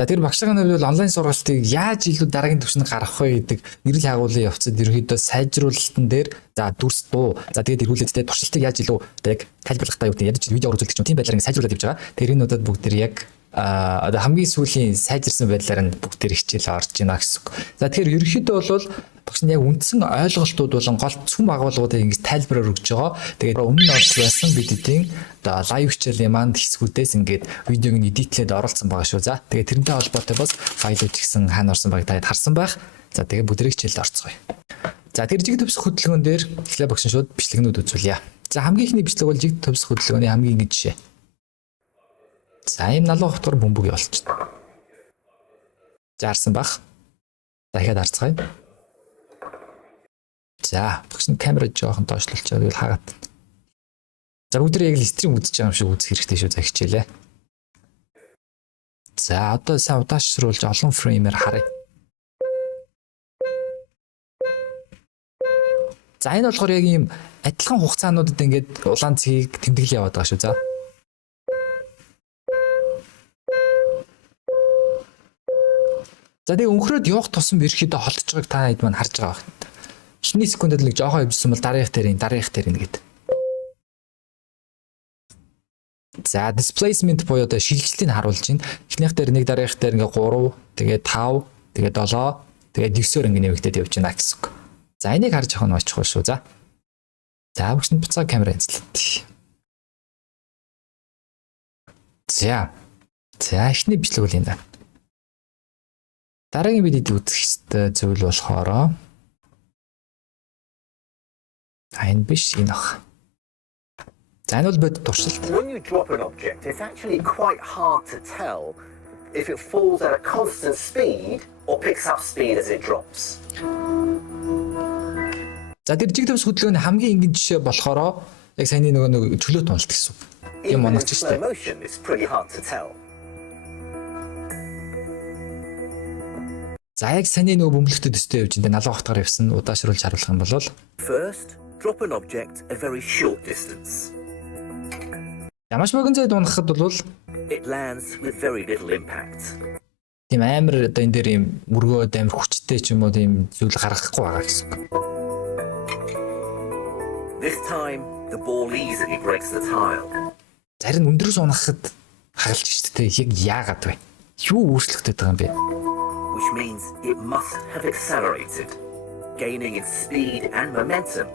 За тэр багшийн нь бол онлайн сургалтыг яаж илүү дараагийн түвшинд гаргах вэ гэдэг нэрэл хаагуулын явцад ерөөхдөө сайжруулалтын дээр за дүрс дуу за тэгээд эргүүлээдтэй туршилтыг яаж илүү яг тайлбарлах та юу гэдэг ядаж видео оруулах гэж тийм байдлаар ингэ сайжруулад явж байгаа. Тэр энэ удаад бүгд тэр яг одоо хамгийн сүүлийн сайжирсан байдлаар нь бүгд тэр хичээл орж байна гэсэн үг. За тэгэхээр ерөөхдөө бол багш нь яг үндсэн ойлголтууд болон гол цөм агуулгуудыг ингэж тайлбараар өгч байгаа. Тэгээд өмнө нь орж байсан видеогийн одоо лайв хичээлийн манд хэсгүүдээс ингээд видеог нь эдитлээд оруулсан байгаа шүү. За тэгээд тэрнтэй холбоотой бас файлууд гэсэн хаана орсон байгааг та харсан байх. За тэгээд бүгдрийг хичээлд орцгоё. За тэр жиг төвс хөдөлгөөн дээр эхлээ багш нь шууд бичлэгнүүд үзүүлье. За хамгийн ихний бичлэг бол жиг төвс хөдөлгөөний хамгийн ингэ жишээ. За ийм 70 дахь бөмбөг явуулчихна. Жаарсан бах. Дахиад харцгаая. За багш нь камера жоохон доошлуулчаад ивэл хагаад. За бүгд яг л стрим үзэж байгаа юм шиг үзэх хэрэгтэй шүү за хичээлээ. За одоо сайн удаашруулж олон фреймээр харъя. За энэ болохоор яг ийм адилхан хугацаануудад ингээд улаан цэгийг тэмдэглэл яваад байгаа шүү за. За тэгээ өнхрөөд явах тусам ерөөхдөө холдож байгааг та хэд маань харж байгаа байна. Эхний секундэд л жоохон явжсан бол дараагийнх дээр ингээд. За displacement буюу одоо шилжилтийг харуулж байна. Эхнийх дээр нэг дараагийнх дээр ингээд 3, тэгээд 5, тэгээд 7, тэгээд 9-оор ингээд нэмэгдээд явж байна гэсэн үг. За энийг харж явах нь маш чухал шүү. За. За бүгд нь буцаа камера энцлээ. За эхний бичлэг үл энэ. Дараагийн видеод үзэх ёстой зүйл болохоор энэ биш энэ ах. За энэ бол бод туршилт. When you drop an object, it's actually quite hard to tell if it falls at a constant speed or picks up speed as it drops. За тэр жиг төвс хөдөлгөөний хамгийн энгийн жишээ болохоор яг саяны нөгөө чөлөө туналт гэсэн. Юм моногч шүү дээ. Motion is pretty hard to tell. За яг саяны нөгөө бөмбөлөгтөд өстэй явж энэ 70 хатгаар явсан удаашруулж харуулах юм бол First, drop an object a very short distance. Ямаш богино зайд унахад бол It lands with very little impact. тийм амар одоо энэ дээр юм мөргөөд амар хүчтэй ч юм уу тийм зүйл гаргахгүй байгаа гэсэн. This time, the ball easily breaks the tile. Зарим өндрөөс унахад хагалж шүү дээ. Яг яагаад вэ? Юу өөрчлөгдөж байгаа юм бэ? Which means it must have accelerated, gaining in speed and momentum.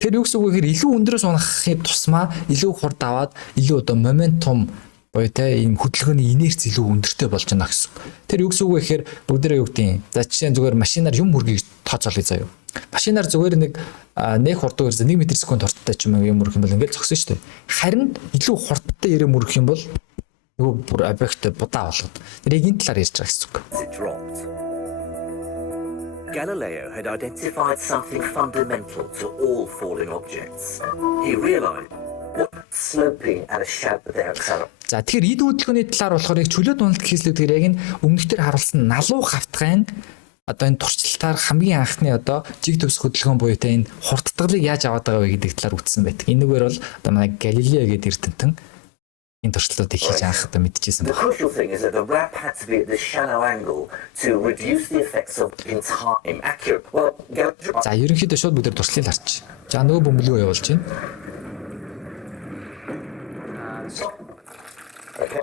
Тэр юу гэсэн үг вэ? Илүү өндрөөс унахын тусмаа илүү хурд аваад илүү одоо моментум боёо те ийм хөдөлгөөний инерц илүү өндөртэй болж байна гэсэн. Тэр юу гэсэн үг вэ гэхээр бүгдээрээ юу гэдэг юм. За жишээ нь зүгээр машинаар юм хөргийг тооцоолъё заяа. Машинаар зүгээр нэг хурд үрсэ 1 м/сек хурдтай ч юм өрөх юм бол ингээд зогсон шүү дээ. Харин илүү хурдтай ирээ мөрөх юм бол нөгөө бүр объект будаа болгоод. Тэр яг энэ талаар ярьж байгаа гэсэн үг. It dropped. Galileo had identified something fundamental to all falling objects. He realized what sloping at a shadow their acceleration. За тэгэхээр эд хөдөлгөөний талаар болохоор яг чөлөө дуналт хийслэг тэр яг энэ өмнөхдөр харуулсан налуу хавтгайн одоо энэ туршилтаар хамгийн анхны одоо жиг төвс хөдөлгөөн буюу тэ энэ хурдтгалыг яаж аваад байгаа вэ гэдэг талаар үтсэн байдаг. Энэгээр бол одоо манай Галилео гэдэг эрдэмтэн энэ туршилтуудыг хийж анх одоо мэдчихсэн The байна. crucial thing is that the wrap had to be at this shallow angle to reduce the effects of in time accurate. Well, За ерөнхийдөө шууд бүгд туршлыг харч. За нөгөө бөмбөлгөө явуулж байна. okay.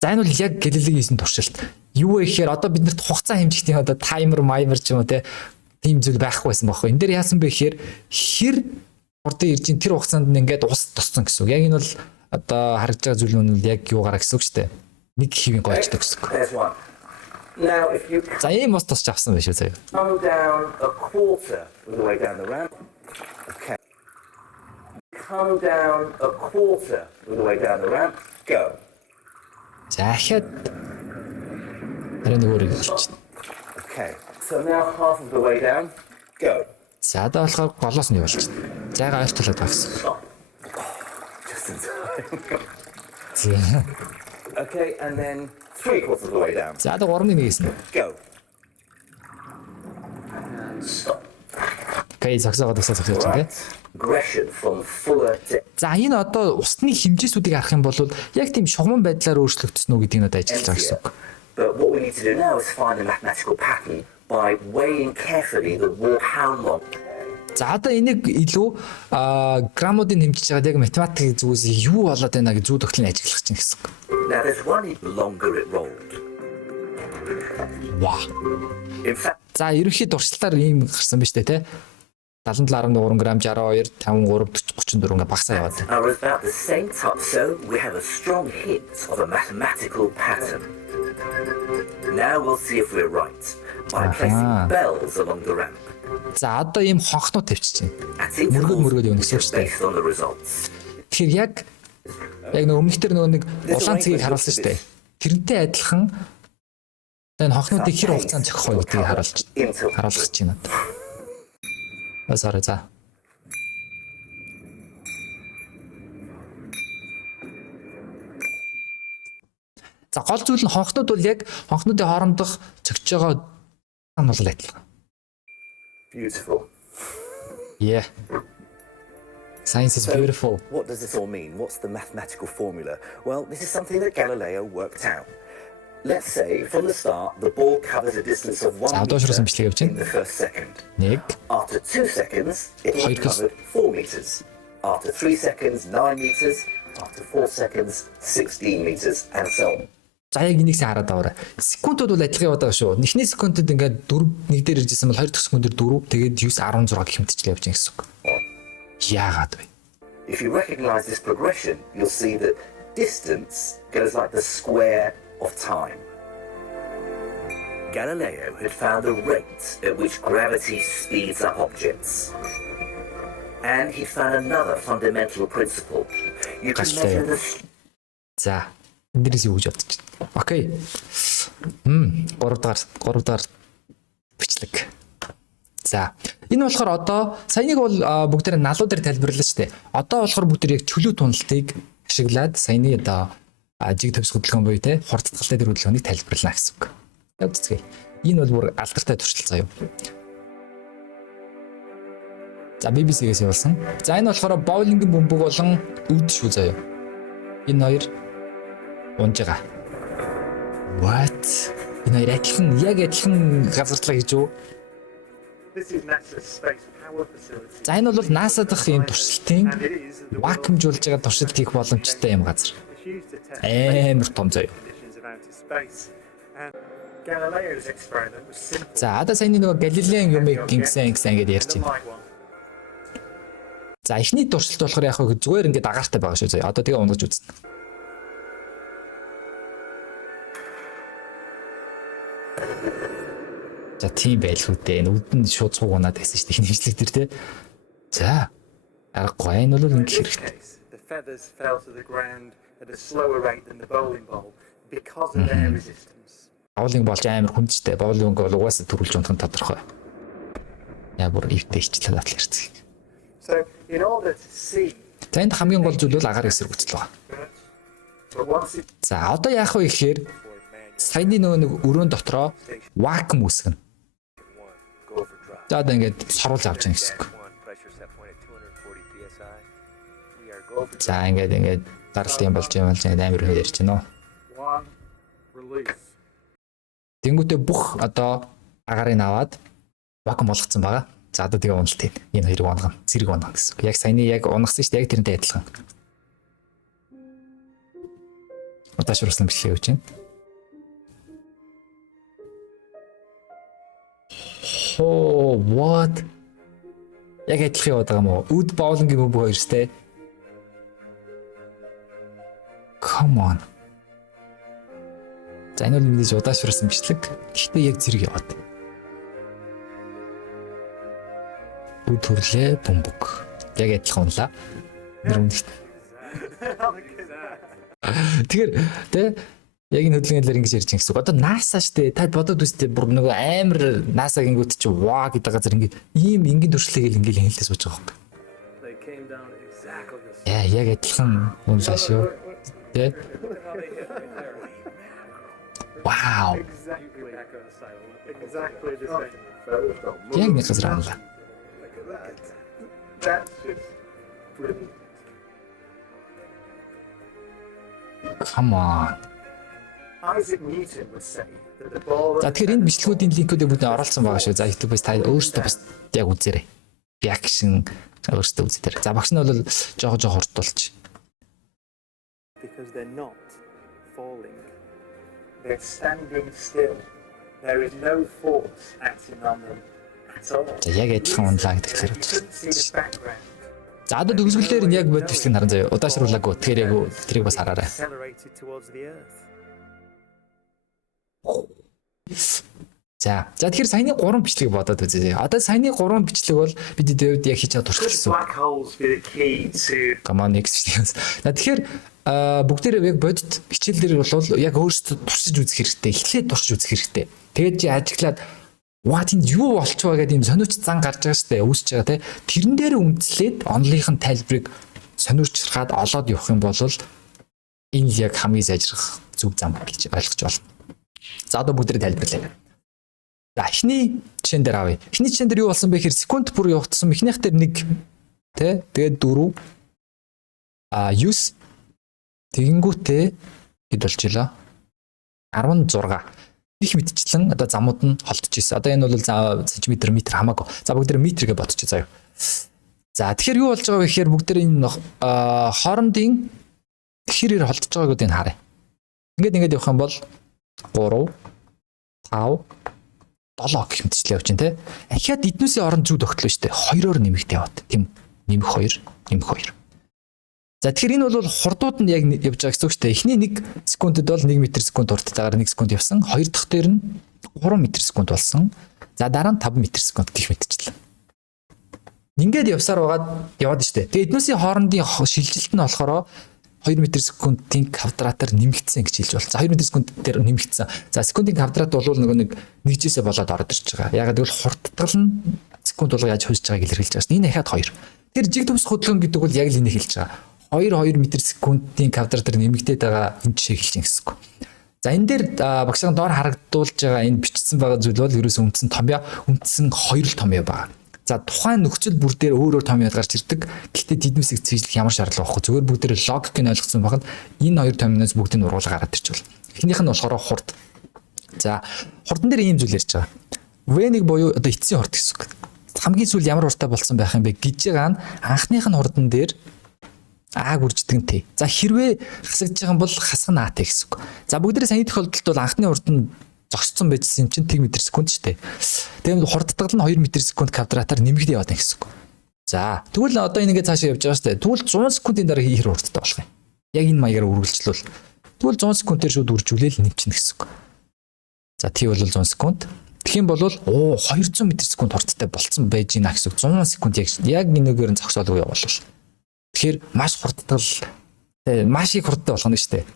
За энэ бол яг Галилеогийн хийсэн туршилт. Юу вэ гэхээр одоо биднэрт хугацаа хэмжих тийм одоо таймер ч юм уу тийм зүйл байхгүй байсан байхгүй. Энэ дээр яасан бэ гэхээр хэр хурдан ирж ин тэр хугацаанд ингээд ус туссан гэсэн үг. Яг энэ бол одоо харагдж байгаа зүйл нь яг юугаараа гэсэн үг шүү дээ. Нэг хэвийн гоочтой гэсэн үг. There's one. Now, if you За ийм ус тусч авсан байх шүү заяа. come down a quarter of the way down the ramp, okay. Come down a quarter of the way down the ramp, go. За ахаад нэг өөрийг хэлчихсэн. Okay. So now half of the way down, go. За одоо болохоор голоос нь явуулчихна. Зайгаа ойртуулаад байгаа гэсэн. Stop. Just in time. За. Okay, and then 3/4 of the way down, За одоо 3-1 хийсэн. go. And stop. Окей, зогсоогоод өсөө зогсож байна тий. Aggression from fuller to За энэ одоо усны хэмжээсүүдийг харах юм бол яг тийм шугамн байдлаар өөрчлөгдсөн үү гэдгийг надад ажиллаж байгаа гэсэн үг. But what we need to do now is find a mathematical pattern by weighing carefully the wall how long. За одоо энийг илүү граммуудыг хэмжиж байгаад яг математикийн зүгээс юу болоод байна гэж зүү тогтлын ажиглах чинь гэсэн үг. Now there's one the longer it rolled. Вау. In fact, За ерөнхий дуршилтаар ийм гарсан биз дээ те. 77.3 грамм 62 53 40 34 ингээ багасаа яваад байна. are about the same type, so we have a strong hint of a mathematical pattern. Now we'll see if we're right by placing bells along the ramp. За одоо ийм хонхнууд тавьчих чинь. At intervals, Мөргөд явна гэсэн үг шүү дээ. based on the results. Тэгэхээр яг нэг өмнөх төр нэг улаан цэгийг харуулсан шүү дээ. Тэрнтэй адилхан энэ хонхнуудыг хэр хугацаанд зохих вэ гэдгийг харуулж чинь надад. Асараа за. За гол зүйл нь хонхнууд бол яг хонхнуудын хоорондох цогж байгаа нь бол адилхан. Beautiful. Yeah. Science is beautiful. What does this all mean? What's the mathematical formula? Well, this is something that Galileo worked out. Let's say from the start the ball covers a distance of 1 meter in the first second. 1 After 2 seconds, it will have 2 covered 4 meters. After 3 seconds, 9 meters. After 4 seconds, 16 meters, and so on. За яг энийг хараад аваарай. Секундууд бол адилхан яваад байгаа шүү. Эхний секундэд ингээд 4 нэг дээр иржсэн бол 2 дахь секундээр 4 тэгээд 9 16 гэх мэтчлээ явж байгаа гэсэн үг. Яагаад вэ? If you recognize this progression, you'll see that distance goes like the square of time. Galileo had found the rate at which gravity speeds up objects. And he found another fundamental principle. You can measure the... За, эндээс юу гэж бодож байна? Окей. 3 дахь бичлэг. За, энэ болохоор одоо саяныг бол бүгдээр налуудаар тайлбарлаа шүү дээ. Одоо болохоор бүгдээр яг чөлөө туналтыг ашиглаад саяны одоо жиг төвс хөдөлгөөн буюу те хурдтгалтай тэр хөдөлгөөнийг тайлбарлана гэсэн үг. Яг зүгэй. Энэ бол бүр алдартай туршилт заяа. За, BBC-гээс явуулсан. За, энэ болохоор боулингийн бөмбөг болон өвд шүү заяа. Энэ хоёр унж байгаа. What? Энэ хоёр яг адилхан газарлаа гэж юу? За энэ бол NASA дахь юм туршилтын вакуумжуулж байгаа туршилт хийх боломжтой юм газар. Амар том заяа. За одоо саяны нөгөө Галилеийн юмыг гингсэн гэдээ ярьж байна. За эхний туршилт болохоор яг зүгээр ингээд агаартай байгаа шүү заяа. Одоо тэгээ унгаж үзнэ. За тийм байлгүй дээ. Нүдэн шууд цуг унаад байсан шүү дээ. Энэ хэмжлэг дээр те. За. Аргагүй энэ бол ингэ хэрэгтэй. The feathers fell to the ground at a slower rate than the bowling ball because of their resistance. Боулинг болж амар хүндтэй. Боулинг бол угаасаа төрүүлж унах нь тодорхой. Яа бүр ивтэй хичлээ датлаа ярьцгийг. So in order to see. За энд хамгийн гол зүйл бол агаар эсэргүүцэл байгаа. За одоо яах вэ гэхээр саяны нөгөө нэг өрөөнд дотроо вакуум үүсгэнэ. За одоо ингээд сорулж авч байгаа гэсэн үг. За ингээд даралт юм болж амар хөө ярьж байна. Тэнгүүтээ бүх одоо агаарыг аваад вакуум болгоцсон байгаа. За одоо тэгээ уналт юм. Энэ хоёрыг унгана, зэрэг унгана гэсэн үг. Яг саяны яг унгасан шүү дээ. Яг тэрнтэй адилхан. Удаашруулсан бичлэг явж байна. Oh, what? Яг адилхан яваад байгаа юм уу? Үд боулингийн бөмбөг хоёр сте. Come on. За энэ бол мэдээж удаашруулсан бичлэг. Гэхдээ яг зэрэг яваад. Үд төрлөө бөмбөг. Яг адилхан унлаа. Тэгэхээр тэ яг энэ хөдөлгөөнлөөр ингэж ярьж байгаа гэсэн үг. Одоо NASA штэ та бодоод үстэй бүр нөгөө амар NASA гингүүт чи ваа гэдэг газар ингэ ийм энгийн төршлийг ингээл хэлдэ сууж байгаа юм. Яа яг адилхан унлаа шүү. Тэ. Вау. Яг нэг газар унлаа. That's just brilliant. Come on. Isaac Newton would say that the ball. За тэгэхээр энэ бичлэгүүдийн линкүүдийг бүгд оролцсон байгаа шүү. За YouTube-ээс та өөрсдөө бас яг үзээрэй. Reaction өөрсдөө үзээрэй. За багш нь бол жоо хурдтуулж. Because they're not falling. They're standing still. There is no force acting on them at all. За яг адилхан унлаа гэдэг хэлээр You couldn't see the background. За одоо төгсгөлээр нь яг бод бичлэг харан заяа. Удаашруулаагүй. Тэгэхээр яг тэрийг бас хараарай. Accelerated towards the earth. За тэгэхээр саяны 3 бичлэг бодоод үзье. Одоо саяны 3 бичлэг бол бидний дэвд яг хийж чадвар Could туршилсан. black holes be the key to Come on next бичлэг. За тэгэхээр бүгдээрээ яг бодит хичээл дээр бол яг өөрсдөө туршиж үзэх хэрэгтэй. Эхлээд туршиж үзэх хэрэгтэй. Тэгээд чи ажиглаад what энэ юу болчихваа гэдэг юм сониуч зан гарч байгаа штэ үүсэж байгаа те. Тэрэн дээр үндэслээд онлынхын тайлбарыг сониучрахад олоод явах юм бол энэ яг хамгийн сайжрах зүг зам гэж ойлгож байна. За одоо бүгдээрээ тайлбарлая. За эхний жишээн дээр авъя. Эхний жишээн дээр юу болсон бэ гэхээр секунд бүр явагдсан. Эхнийх дээр 1 тэ тэгээд 4 9 тэгэнгүүтээ хэд болж илаа 16 их мэдчлэн одоо замууд нь холдож ирсэн. Одоо энэ бол сантиметр метр хамаагүй. За бүгдээр метргээ бодчих заяа. За тэгэхээр юу болж байгаа вэ гэхээр бүгдээр энэ хоорондын хэрээр холдож байгааг энэ харъя. Ингээд явах юм бол 3 5 7 гэх мэтчлээ явж байна те. Ахиад эднүүсийн оронд зүү тогтлоо штэ. 2-оор нэмэгт яваад. Тийм. Нэмэх 2, нэмэх 2. За тэгэхээр энэ бол хурдууд нь яг явж байгаа гэсэн үг штэ. Эхний 1 секундэд бол 1 м/сек хурдтайгаар 1 секунд явсан. Хоёр дахь дээр нь 3 м/сек болсон. За дараа нь 5 м/сек гэх мэтчлээ. Ингээд явсаар байгаад яваад штэ. Тэгээ эднүүсийн хоорондын шилжилт нь болохоор 2 м/сек-ийн квадратаар нэмэгдсэн гэж хэлж байна. За 2 м/сек дээр нэмэгдсэн. За секундын квадрат бол нөгөө нэгжээсээ болоод ороод ирж байгаа. Ягаад гэвэл хурдтгал нь секунд болго яаж хөөсөж байгааг илэрхийлж байгаа шин. Энэ дахиад 2. Тэр жиг төвс хөдөлгөөн гэдэг бол яг л энийг хэлж байгаа. 2 м/сек-ийн квадратаар нэмэгдээд байгаа энэ жишээ хэлж байгаа гэсэн үг. За энэ дээр багшийн доор харагдуулж байгаа энэ бичсэн байгаа зүйл бол ерөөсөө үндсэн томьёо, үндсэн 2 л томьёо байгаа. За тухайн нөхцөл бүр дээр өөр томьёод гарч ирдэг. Гэхдээ тэднүүсийг цэжлэх ямар шаардлага байхгүй. Зүгээр бүгдээр логик нь ойлгосон байхад энэ хоёр томьёоноос бүгдийг нь ургуулга гараад ирчихвэл. Эхнийх нь болохоор хурд. За хурдан дээр ийм зүйл ярьж байгаа. V1 буюу одоо эцсийн хурд гэсэн үг. Хамгийн сүүл ямар хурдтай болсон байх юм бэ гэж байгаа нь анхных нь хурдан дээр А гүрждэг нь Т. За хэрвээ хасагдж байгаа юм бол хасах нь АТ гэсэн үг. За бүгдээрээ саяны тохиолдолд бол анхны хурд нь зогссон байжсэн юм чинь 1 м/сек шүү дээ. Тэгээд хурдтгал нь 2 м/сек квадратаар нэмэгдээ яваад байна гэсэн үг. За тэгвэл одоо энэ ингээд цаашаа явж байгаа шүү дээ. Тэгвэл 100 секундын дараа хэр хурдтай болох юм? Яг энэ маягаар үргэлжлүүл. Тэгвэл 100 секундээр шууд үржүүлээл нэмчихнэ гэсэн үг. За Т бол 100 секунд. Тэгэх юм бол 200 м/сек хурдтай болцсон байж гинэ гэсэн үг. 100 секунд яг энэгээр нь зогсоол уу явуулвал. Тэгэхээр маш хурдтгал маш их хурдтай болох нь шүү дээ.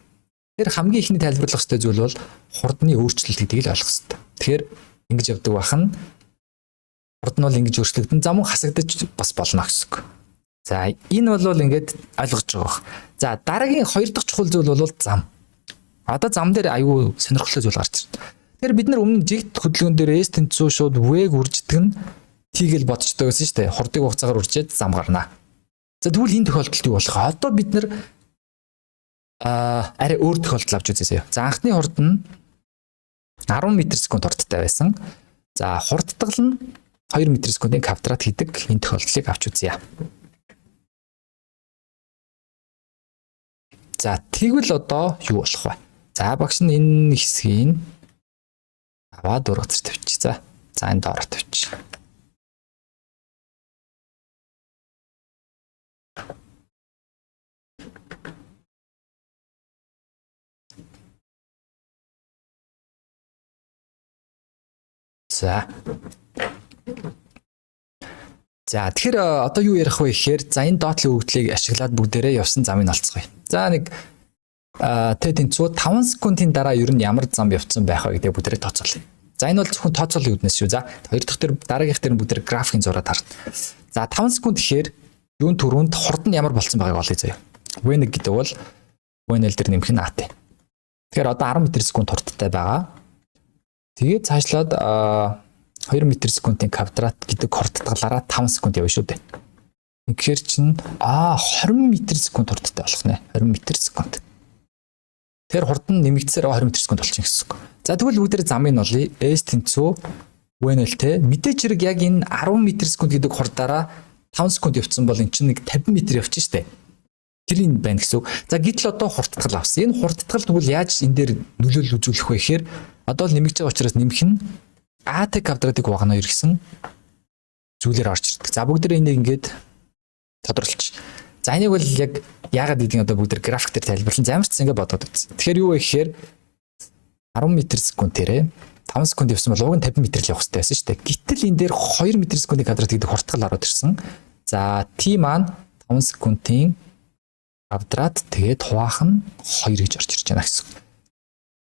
Тэр хамгийн ихний тайлбарлах хэрэгтэй зүйл бол хурдны өөрчлөлт гэдгийг л ойлгох хэрэгтэй. Тэгэхээр ингэж явдаг байх нь хурд нь бол ингэж өөрчлөгдөн зам нь хасагдаж бас болно гэсэн үг. За энэ бол ингээд ойлгож байгаа бах. За дараагийн 2 дахь чухал зүйл бол зам. Одоо зам дээр аюу сонирхолтой зүйл гарч ирнэ. Тэгэхээр бид нар өмнө жигт хөдөлгөөн дээр S тэнцүү шууд V-г үрждэг нь T-гээл бодчихдог байсан шүү дээ. Хурдыг хугацаагаар үржээд зам гарнаа. За тэгвэл энэ тохиолдолд юу болох вэ? Одоо бид нар арай өөр тохиолдол авч үзье. За анхны хурд нь 10 м/сек хурдтай байсан. За хурдтгал нь 2 м/сек-ийн квадрат хийдэг энэ тохиолдлыг авч үзье. За тэгвэл одоо юу болох вэ? За багш нь энэ хэсгийг аваад ургац тавьчих. За энэ доороо тавьчих. За тэгэхээр одоо юу ярих вэ гэхээр за энэ доотлын өгөгдлийг ашиглаад бүгдээрээ явсан замыг олцгоё. За нэг тэнцүү 5 секундын дараа ер нь ямар зам явцсан байх вэ гэдэг бүгдээрээ тооцоолъё. За энэ бол зөвхөн тооцоолын үүднээс шүү. За хоёр дахь дээр дараагийнх дээр бүгдээр графикийн зураг харна. За 5 секунд гэхээр юун түрүүнд хурд нь ямар болцсон байгааг олъё заяа. V1 гэдэг бол V1 дээр нэмэх нь AT. Тэгэхээр одоо 10 м/сек хурдтай байгаа. Тэгээд цаашлаад 2 м/сек-ийн квадрат гэдэг хурдтгалаараа 5 секунд явна шүү дээ. Тэгэхээр чинь 20 м/сек хурдтай болох нэ. 20 м/сек. Тэгэхээр хурд нь нэмэгдсээр 20 м/сек болчихно гэсэн үг. За тэгвэл бүгдээ замыг нь олъё. S тэнцүү VNL-тэй мэдээж хэрэг яг энэ 10 м/сек гэдэг хурдаараа 5 секунд явцсан бол эн чинь нэг 50 м явчих штэ. Тэр энэ байна гэсэн үг. За гэтэл одоо хурдтгал авсан. Энэ хурдтгал тэгвэл яаж энэ дээр нөлөөлөл үзүүлэх вэ гэхээр одоо л нэмэгдэж байгаа учраас нэмэх нь AT квадратыг угаана 2 гэсэн зүйлээр орж ирдэг. За бүгд энийг ингээд тодорлож. За энийг бол яг яагаад гэдгийг одоо бүгд график дээр тайлбарлан замарчсан ингээд бодоод үзье. Тэгэхээр юу вэ гэхээр 10 м/сек-ээрээ 5 секунд явсан бол уг нь 50 м л явах хэрэгтэй байсан шүү дээ. Гэтэл энэ дээр 2 м/сек квадрат гэдэг хурдтгал ороод ирсэн. За t маань 5 секундын квадрат тэгээд хуваахан 2 гэж орж ирж байна гэсэн.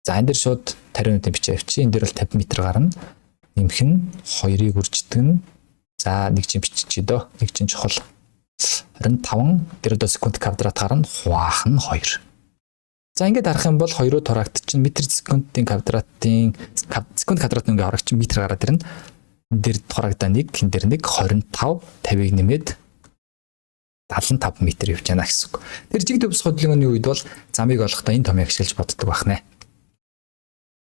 За энэ дээр шууд 50 минутын бичээ авчи. Энэ дээр бол 50 м гарна. Нэмэх нь 2-ыг үржигдэн. За нэг чинь биччихээ дөө. Нэг чинь чухал. 25 тэр одоо секунд квадрат гарна. Хуваахан 2. За ингээд харах юм бол 2-оор тураагдчихна. м/сек-ийн квадратын секунд квадрат ингээ харагч метр гараад ирнэ. Энэ дээр тураагдаа 1, энэ дээр 1 25 50-ыг нэмээд 75 м явж байна гэсэн үг. Тэр жиг төвс хөдөлгөөний үед бол замыг олохдоо энэ томыг ашиглаж боддог байна.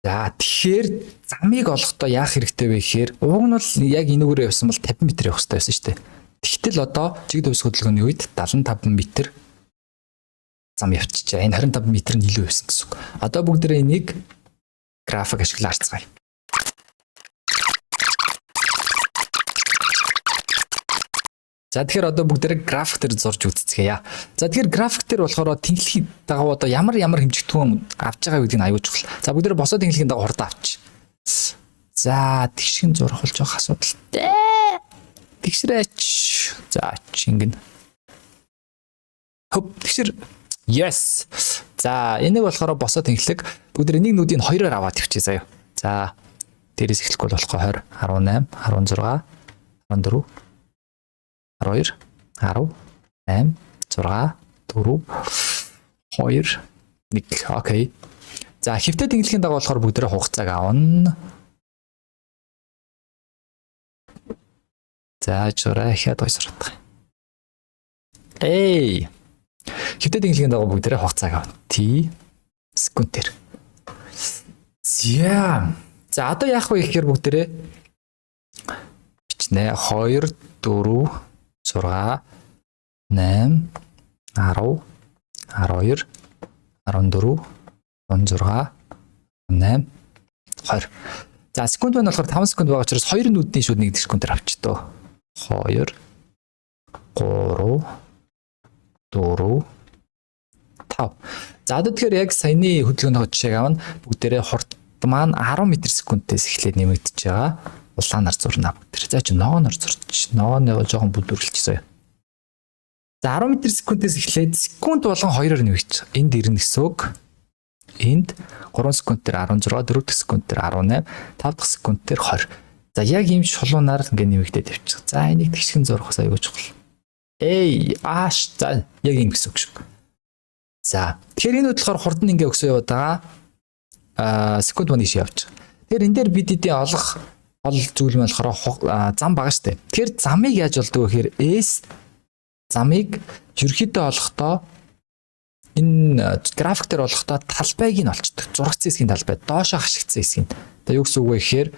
За тэгэхээр замыг олохдоо яах хэрэгтэй вэ гэхээр уг нь бол яг энүүгээр явсан бол 50 м явах хэрэгтэй байсан шүү дээ. Тэгтэл одоо жиг төвс хөдөлгөөний үед 75 м зам явчихжээ. Энэ 25 м нь илүү байсан гэсэн үг. Одоо бүгдээ энийг график ашиглаж харцгаая. За тэгэхээр одоо бүгдээ график дээр зурж үзцгээе. За тэгэхээр график дээр болохоор тэнхлэхийн дагуу одоо ямар хэмжигдэхүүн авч байгаа гэдгийг аюул чухал. За бүгдээ босоо тэнхлэхийн дагуу хурд авч. За тэгшин зурх болж байгаа асуудалтай. Тэгшрээч. За чингэн. Хоп тэгшэр. Yes. За энийг болохоор босоо тэнхлэг бүгдээ нэг нүүдийг 2-оор аваад ивчээ заяа. За дээрээс эхлэхгүй болохгүй 20, 18, 16, 14 12 10 8 6 4 2 1 окей. За хөвтэй тэнглэхийн дагуу болохоор бүгдээ хугацааг авна. За чураа хаад ойсрах. Хөвтэй тэнглэхийн дагуу бүгдээ хугацааг авна. T секундээр. За одоо яах вэ гэхээр бүгдээ бичнэ 2 4 6 8 10 12 14 16 8 20. За секунд байна болохоор 5 секунд байгаа учраас 2 нүдний шууд 1 секундээр авчдоо. 2 3 4 5. За одоо тэгэхээр яг саяны хөдөлгөөний жишээг авна. Бүгдээрээ хурд маань 10 м/сек-ээс эхлээд нэмэгдэж байгаа. Улаанаар зурна бүгд. За чи нооноор зурч. Нооноо жоохон бүдүүрлчихсэн. За 10 м/сек-ээс эхлээд секунд болгон 2-оор нэмэгдэж байгаа. Энд ирнэ гэсэн үг. Энд 3 секундээр 16, 4 секунд дээр 18, 5 дахь секунд дээр 20. За яг ийм шулуунаар ингээ нэмэгдээд явчих. За энийг тэгшгэн зурхаас аягүй чухал. За яг ийм гэсэн үг шүү. За тэгэхээр энэ болохоор хурд нь ингээ өгсөө яваад байгаа. Секунд мөн иш явж байгаа. Тэгэхээр энэ дээр бид эдийн олох гол зүйл нь болохоор зам бага штэ. Тэгэхээр замыг яаж олдог вэ гэхээр S замыг ерөөхдөө олохдоо энэ график дээр олохдоо талбайг нь олчдөг. Зурагц хэсгийн талбай, доошоо хашигдсан хэсгийг. Одоо юу гэсэн үг вэ гэхээр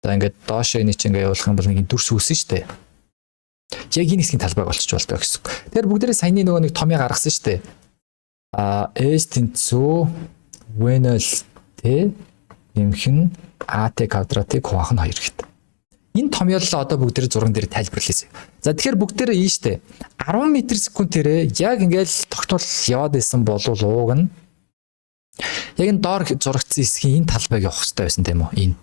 одоо ингээд доошоо энийг чинь ингээд явуулах юм бол нэг дүрс үүсэн штэ. Яг энэ хэсгийн талбайг олчж болдог гэсэн үг. Тэгэхээр бүгдээрээ саяны нөгөө нэг томыг гаргасан штэ. S тэнцүү VNL T нэмхэн AT квадратыг хуваах нь 2 гэт. Энэ томьёолоо одоо бүгдээ зурган дээр тайлбарлая. За тэгэхээр бүгдээ ийм штэ 10 м/сек-ээрээ яг ингээл тогтвол яваад байсан бол ууг нь яг энэ доор зурагдсан хэсгийн энэ талбайг явах хэрэгтэй байсан тийм үү? Энэ.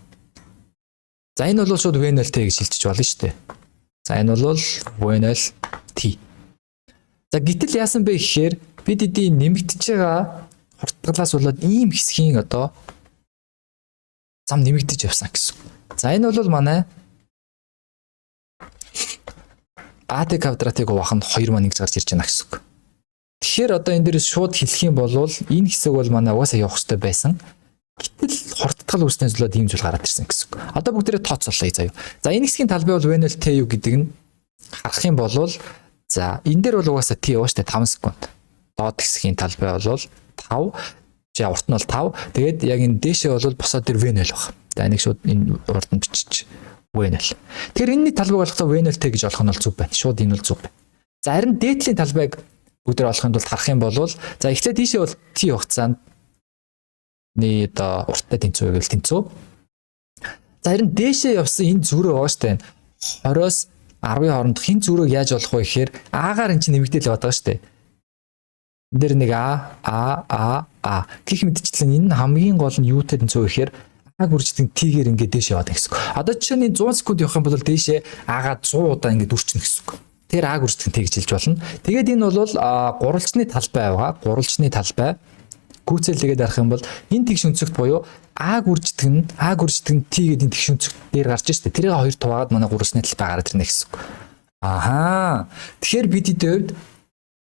За энэ бол шууд VNL T гэж шилжиж болно штэ. За энэ бол VNL T. За гэтэл яасан бэ гэхээр бид эдийн нэмэгдэж байгаа хурдтгалаас болоод ийм хэсгийн одоо зам нэмэгдэж явсан гэсэн. За энэ бол манай AT квадратыг хуваах нь 2 маань гэж гарч ирж байна гэсэн үг. Тэгэхээр одоо энэ дээрээс шууд хэлэх юм бол энэ хэсэг бол манай угаасаа явах хэрэгтэй байсан. Гэтэл хурдтгал үүснээс болоод ийм зүйл гараад ирсэн гэсэн үг. Одоо бүгдээрээ тооцоолъё заяа. За энэ хэсгийн талбай бол VNL-T юу гэдэг нь харах юм бол за энэ дээр бол угаасаа T яваа штэ 5 секунд. Доод хэсгийн талбай бол 5, за урт нь бол 5. Тэгээд яг энэ дээшээ бол босоод тэр VNL баг. За энийг шууд энэ урд нь бичиж VNL. Тэгэхээр энэний талбайг болохоо VNL-T гэж олох нь бол зөв байна. Шууд энэ бол зөв байна. За харин дээдлийн талбайг бүгдээр олохын тулд харах юм бол за эхлээд дээшээ бол T хугацаанд нэг урттай тэнцүү гэвэл тэнцүү. За харин дээшээ явсан энэ зүрөө байгаа штэ. 20-оос 10-ийн хооронд хин зүрөөг яаж олох вэ гэхээр А-гаар эн чинь нэмэгдээл яваад байгаа штэ. Энд дэр нэг А гэх мэтчлэн энэ хамгийн гол нь юутай тэнцүү гэхээр А гүрждэг T-гээр ингээд дээш яваад гэсэн үг. Одоо жишээ нь 100 секунд явах юм бол дээшээ А-га 100 удаа ингээд үрчнэ гэсэн үг. Тэр А гүрждэг T гэж хэлж болно. Тэгээд энэ бол гурвалжны талбай байгаа. Гурвалжны талбай гүйцэлгээд арах юм бол энэ тэгш өнцөгт буюу А гүрждэг нь T гэдэг энэ тэгш өнцөгт дээр гарч штэ. Тэрийг хоёр хуваагаад манай гурвалжны талбай гараад ирнэ гэсэн үг. Ахаа. Тэгэхээр бидний хувьд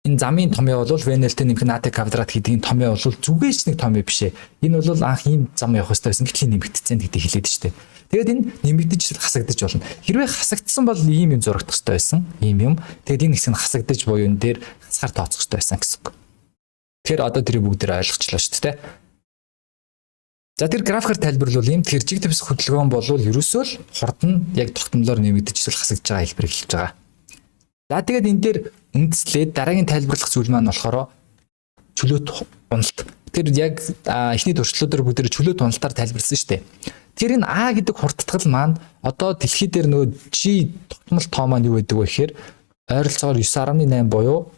энэ замын томьёо бол VNL-T нэмэх АТ квадрат гэдэг энэ томьёо бол зүгээс нэг томьёо биш ээ. Энэ бол анх ийм зам явах хэрэгтэй байсан гэхлийн нэмэгдсэн гэдэг хэлээд штэ. Тэгээд энэ нэмэгдэж хасагдаж болно. Хэрвээ хасагдсан бол ийм юм зурагдах хэрэгтэй байсан. Ийм юм. Тэгээд энэ хэсэг нь хасагдаж буюу энэ дээр хасгаар тооцох хэрэгтэй байсан гэсэн үг. Тэгэхээр одоо тэрийг бүгдээр ойлгочлаа шүү дээ. За тэр графикаар тайлбарлавал юм тэр жиг төвс хөдөлгөөн бол ерөөсөө л хурд нь яг тогтмолоор нэмэгдэж хасагдж байгаа хэлбэрийг хэлж байгаа. За тэгээд энэ дээр үндэслээд дараагийн тайлбарлах зүйл маань болохоор чөлөөт уналт. Тэр яг эхний туршлуудаар бүгдээр чөлөөт уналтаар тайлбарласан шүү дээ. Тэр энэ А гэдэг хурдтгал маань одоо дэлхий дээр нөгөө G тогтмол тоо маань юу гэдэг вэ гэхээр ойролцоогоор 9.8 буюу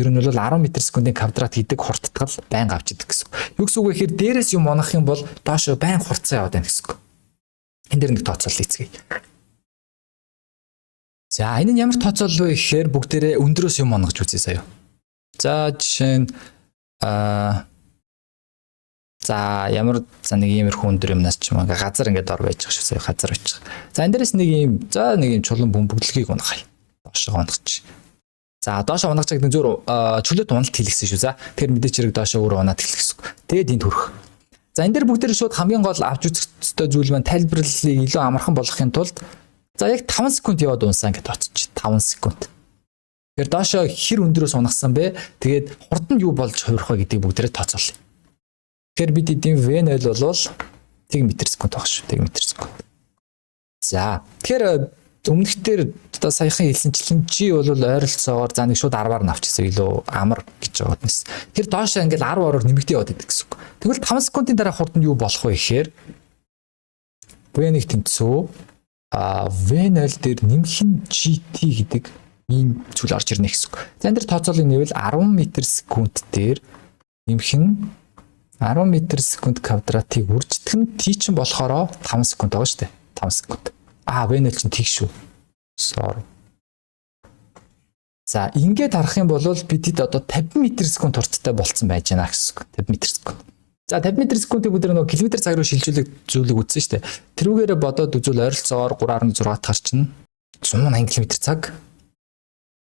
ер нь бол 10 м/с-ийн квадрат гэдэг хурдтгал байнга авч идэг гэсэн. Юу гэсэн үг вэ гэхээр дээрээс юм унах юм бол доошоо байнга хурцсан яваад байна гэсэн. Энд дээр нэг тооцоолол хийцгээе. За энэ нь ямар тооцоолол вэ гэхээр бүгдээрээ өндрөөс юм унгаж үзье сая. За жишээ нь за ямар нэг иймэрхүү өндөр юмнаас ч юм уу газар ингээд ор байж байгаа шүү сая газар очих. За энэ дээрээс нэг ийм чулуун бөмбөглөгийг унгахай. Доошоо унгаж. За доошоо унгаж гэдэг нь зөв чөлөөт уналт хийлгсэн шүү. За тэр мэдээч хэрэг доошоо өөрөө унаад хэлэх гэсэн. Тэгээд энд хүрэх. За энэ дээр бүгдээр шууд хамгийн гол авч үзэх ёстой зүйл маань тайлбарлалыг илүү амархан болгохын тулд за яг 5 секунд яваад унсан гэж тооцчих. 5 секунд. Тэгэхээр доошоо хэр өндрөөс унагсан бэ? Тэгээд хурд нь юу болж хувирах вэ гэдгийг бүгдээрээ тооцоолъё. Тэгэхээр бид эдийн VNL бол 1 м/с байх шүү. 1 м/с. За тэгэхээр өмнөхдөр одоо саяхан хэлсэнчлэн G бол ойролцоогоор за нэг шууд 10-аар нь авчихсан илүү амар гэж байгаа юм. Тэр доошоо ингээл 10 ороор нэмэгдээ яваад байдаг гэсэн үг. Тэгвэл 5 секундын дараа хурд нь юу болох вэ гэхээр V1-ийг тэнцүү VNL дээр нэмэх нь GT гэдэг ийм зүйл орж ирнэ гэсэн үг. За энэ дэр тооцоолыг нэвэл 10 м/с дээр нэмэх нь 10 м/с квадратыг үржих нь T чинь болохоор 5 секунд байгаа шүү дээ. 5 секунд. VNL чинь тийх шүү. Sorry. За ингээд харах юм бол бидэд одоо 50 м/с хурдтай болцсон байж байна гэсэн үг. 50 м/с. За 50 м/с-ийг бүгд нөгөө км цаг руу шилжүүлэх зүйлийг үзсэн шүү дээ. Тэрүүгээрээ бодоод үзвэл ойролцоогоор 3.6 таар чинь 180 км/цаг.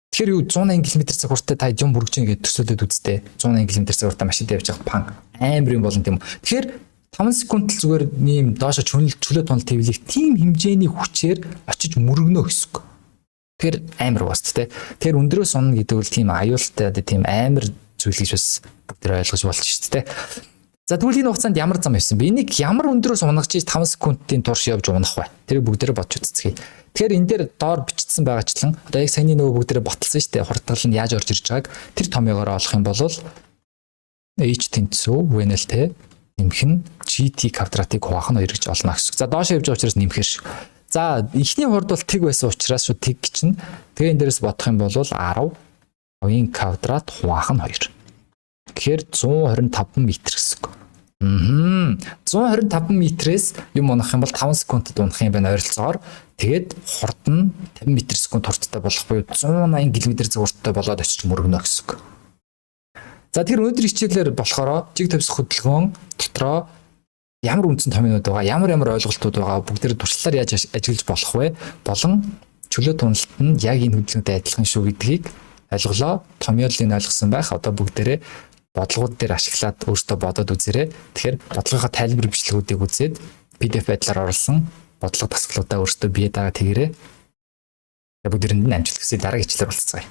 Тэгэхээр юу 180 км/цаг хурдтай та юм бүргэж ийн гэж төсөөлөд үзтээ. 180 км/цаг хурдтай машинтай явж байгаа пан амар юм болно тийм үү. Тэгэхээр 5 секунд л зүгээр нэм доошо чөлөөт тунал твлийг тийм хэмжээний хүчээр очиж мөргөнө гэсэн үг. Тэгэхээр амар уус тэ. Тэгэхээр өндрөөс унна гэдэг бол тийм аюултай тийм амар зүйл гэж бас бүгд ойлгож болчих шүү дээ. За тэгвэл энэ хугацаанд ямар зам явсан бэ? Энийг ямар өндрөөс унгаж чиж 5 секундын турш явж унах вэ? Тэрийг бүгдээрээ бодж үзцгээе. Тэгэхээр энэ дээр доор бичсэн байгаачлан одоо яг саяны нөгөө бүгдээрээ ботолсон шүү дээ. Хурдтгал нь яаж орж ирж байгааг тэр томьёогоор олох юм бол H тэнцүү VNL-T нэмэх нь GT квадратыг хуваах нь 2 гэж олно гэсэн. За доош явж байгаа учраас нэмэхээр шүү. За эхний хурд бол тэг байсан учраас шүү тэг чинь. Тэгээ энэ дээрээс бодох юм бол 10 5-ын квадрат хуваах нь 2. Тэгэхээр 125 м гэсэн үг. 125 м-ээс юм унах юм бол 5 секундэд унах юм байна ойролцоогоор. Тэгээд хурд нь 50 м/с хурдтай болох буюу 180 км/цаг хурдтай болоод очиж мөргөнө гэсэн үг. За тэгэхээр өнөөдөр хичээлээр болохоор жиг төвс хөдөлгөөн дотроо ямар үндсэн томьёонууд байгаа, ямар ойлголтууд байгаа, бүгдээр туршлаар яаж ажиглаж болох вэ? Болон чөлөөт уналт нь яг энэ хөдөлгөөнтэй адилхан шүү гэдгийг ойлголоо. Томьёолыг ойлгосон байх. Одоо бүгдээрээ бодлогууд дээр ашиглаад өөртөө бодоод үзээрэй. Тэгэхээр бодлогынхаа тайлбар бичлэгүүдийг үзээд PDF байдлаар оруулсан бодлого тасгалуудаа өөртөө бие дагаад тэгээрэй. Бүгд эрэнд нь амжилт хүсье. Дараагийн хичээлээр уулзцгаая.